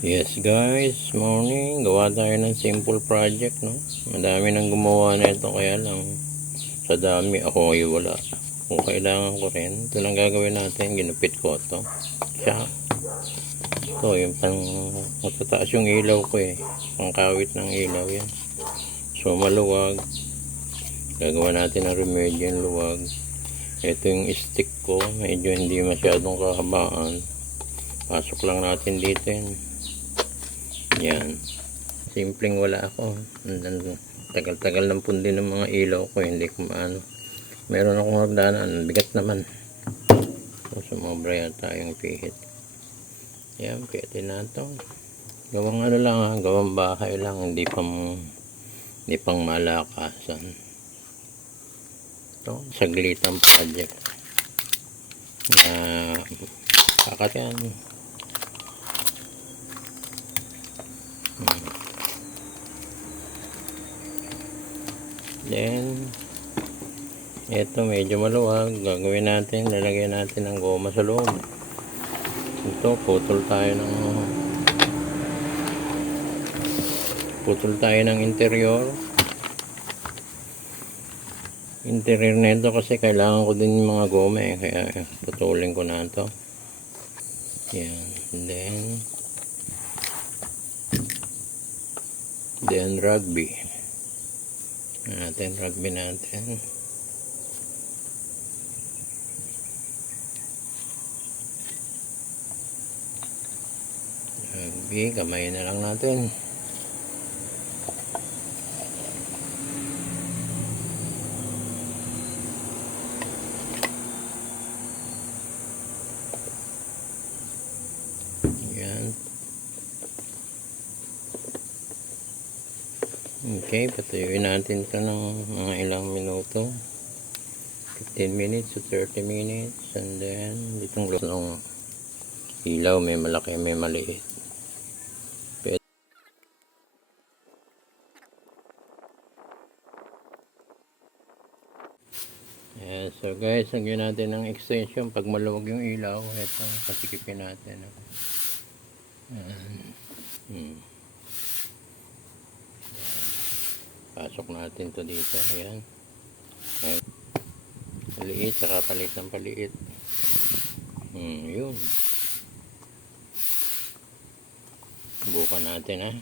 Yes guys, morning. Gawa tayo ng simple project, no? Madami nang gumawa na ito, kaya lang sa dami ako ay wala. Kung kailangan ko rin, ito lang gagawin natin. Ginupit ko ito. Siya. Ito, yung pang matataas yung ilaw ko eh. Pangkawit ng ilaw yan. So maluwag. Gagawa natin ng remedyo yung luwag. Ito yung stick ko. Medyo hindi masyadong kahabaan. Pasok lang natin dito yan. Yan. Simpleng wala ako. Tagal-tagal ng pundi ng mga ilaw ko. Hindi ko maano. Meron akong hagdanan. Bigat naman. So, sumobra yata yung pihit. Yan. Pwede na ito. Gawang ano lang ha. Gawang bahay lang. Hindi pang malakasan. Ito. Saglitang project. Kakat yan. Then ito medyo maluwag, gagawin natin, lalagyan natin ng goma sa loob. Ito putol tayo ng interior nito kasi kailangan ko din yung mga goma eh, kaya putulin ko na ito. Yan. Then rugby natin, kamay na lang natin. Yan. Okay, patuyuin natin ito ng mga ilang minuto, 15 minutes to 30 minutes, and then ditong ilaw, may malaki may maliit. Yeah, so guys, lagyan natin ng extension pag maluwag yung ilaw. Ito, pasikipin natin. Pasok natin to dito. Ayan. Paliit, saka palit ng paliit. Yun. Bukan natin ha.